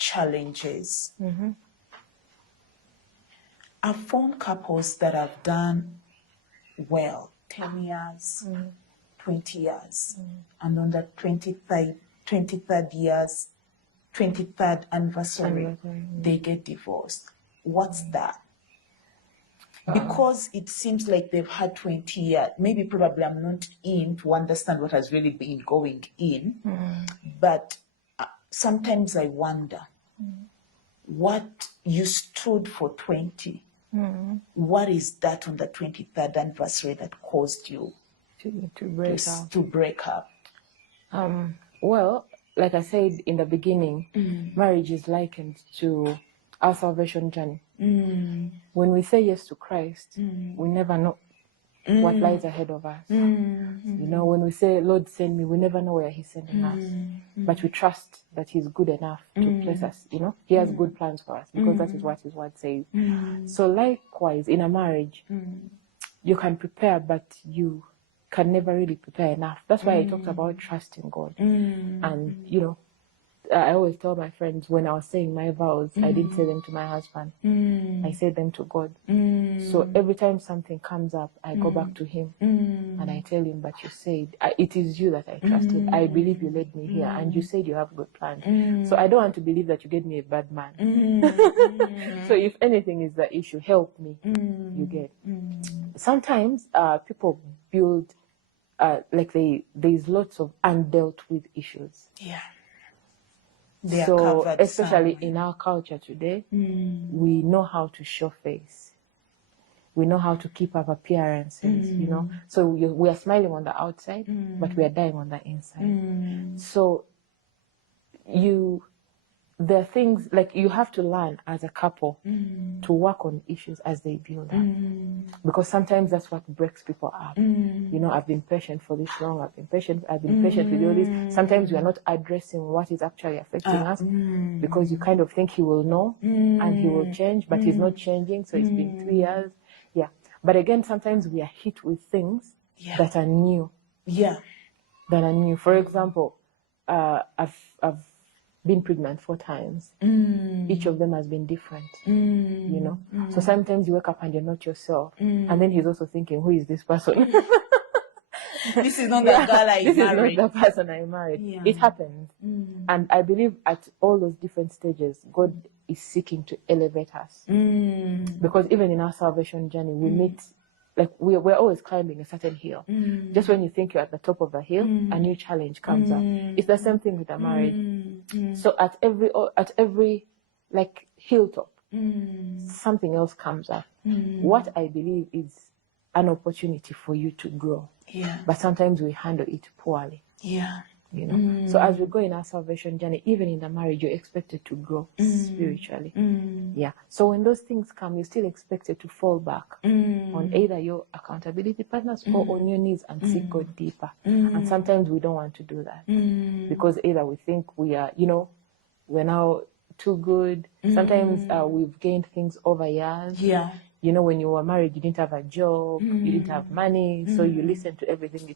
challenges. I've found couples that have done well, 10 years, 20 years, and on the 23rd anniversary, they get divorced. What's that? Because it seems like they've had 20 years. Maybe probably I'm not in to understand what has really been going in, but sometimes I wonder what you stood for 20. What is that on the 23rd anniversary that caused you to break up? Well, like I said in the beginning, marriage is likened to our salvation journey. When we say yes to Christ, we never know what lies ahead of us. You know, when we say, Lord, send me, we never know where he's sending us. But we trust that he's good enough to place us, you know. He has good plans for us because that is what his word says. So likewise, in a marriage, you can prepare, but you can never really prepare enough. That's why I talked about trusting God. And, you know, I always tell my friends when I was saying my vows, I didn't say them to my husband. I said them to God. So every time something comes up, I go back to him and I tell him, but you said, it is you that I trusted. I believe you led me here and you said you have good plans. So I don't want to believe that you gave me a bad man. So if anything is the issue, help me. You get. Sometimes people build, like there's lots of undealt with issues. Yeah. So especially in our culture today, we know how to show face. We know how to keep up appearances, you know. So we are smiling on the outside, but we are dying on the inside. So there are things like you have to learn as a couple to work on issues as they build up. Because sometimes that's what breaks people up. You know, I've been patient for this long, I've been patient with all this. Sometimes we are not addressing what is actually affecting us because you kind of think he will know and he will change, but he's not changing. So it's been 3 years. Yeah. But again, sometimes we are hit with things that are new. Yeah. That are new. For example, I've been pregnant 4 times. Each of them has been different, you know. So sometimes you wake up and you're not yourself. And then he's also thinking, who is this person? This is not the girl I married. This is not the person I married. Yeah. It happens. And I believe at all those different stages, God is seeking to elevate us. Because even in our salvation journey, we meet, like we're always climbing a certain hill. Just when you think you're at the top of the hill, a new challenge comes up. It's the same thing with a marriage. So at every like hilltop, something else comes up. What I believe is an opportunity for you to grow. Yeah. But sometimes we handle it poorly. Yeah. You know. So as we go in our salvation journey, even in the marriage, you're expected to grow spiritually. Yeah. So when those things come, you're still expected to fall back on either your accountability partners or on your knees and seek God deeper. And sometimes we don't want to do that because either we think we are, you know, we're now too good. Sometimes we've gained things over years. Yeah. You know, when you were married, you didn't have a job, you didn't have money, so you listened to everything